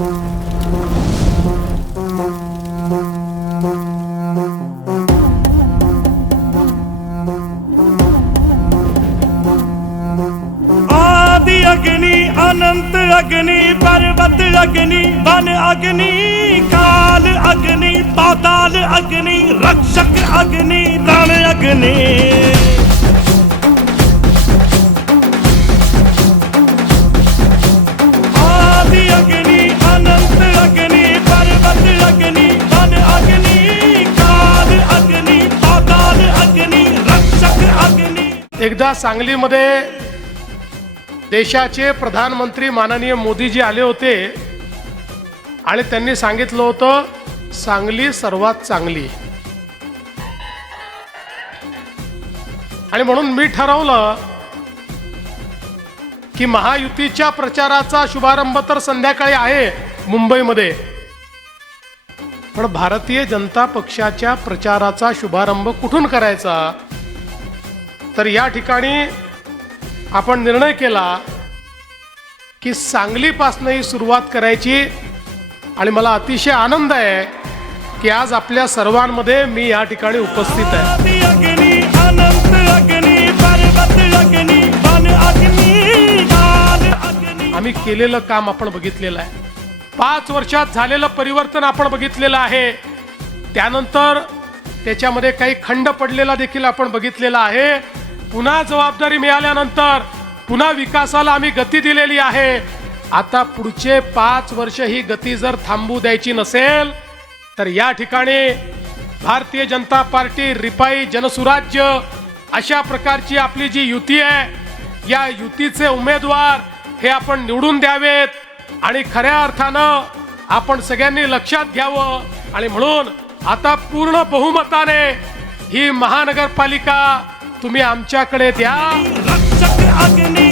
अग्नि अनंत अग्नि पर्वत अग्नि वन अग्नि काल अग्नि पाताल अग्नि रक्षक अग्नि रण अग्नि आदि अग्नि अनंत अग्नि पर्वत अग्नि वन अग्नि काल अग्नि पाताल अग्नि रक्षक अग्नि। एकदा सांगलीमध्ये देशाचे प्रधानमंत्री माननीय मोदीजी आले होते आणि त्यांनी सांगितलं होतं सांगली सर्वात चांगली, आणि म्हणून मी ठरवलं की महायुतीच्या प्रचाराचा शुभारंभ तर संध्याकाळी आहे मुंबईमध्ये, पण भारतीय जनता पक्षाच्या प्रचाराचा शुभारंभ कुठून करायचा, तर या ठिकाणी आपण निर्णय केला की सांगलीपासून ही सुरुवात करायची। आणि मला अतिशय आनंद आहे की आज आपल्या सर्वांमध्ये मी या ठिकाणी उपस्थित आहे। आम्ही केलेलं काम आपण बघितलेलं आहे, 5 वर्षात झालेलं परिवर्तन आपण बघितलेलं आहे, त्यानंतर त्याच्यामध्ये काही खंड पडलेला देखील आपण बघितलेला आहे। पुन्हा जबाबदारी मिळाल्यानंतर पुन्हा विकासाला आम्ही गती दिलेली आहे। आता पुढचे 5 वर्ष ही गती जर थांबू द्यायची नसेल तर या ठिकाणी भारतीय जनता पार्टी रिपाई जनसुराज्य अशा प्रकारची आपली जी युती आहे, या युतीचे उमेदवार हे आपण निवडून द्यावेत आणि खऱ्या अर्थानं आपण सगळ्यांनी लक्षात घ्यावं। आणि म्हणून आता पूर्ण बहुमताने ही महानगरपालिका तुम्ही आमच्याकडे द्या। रक्षक अग्नि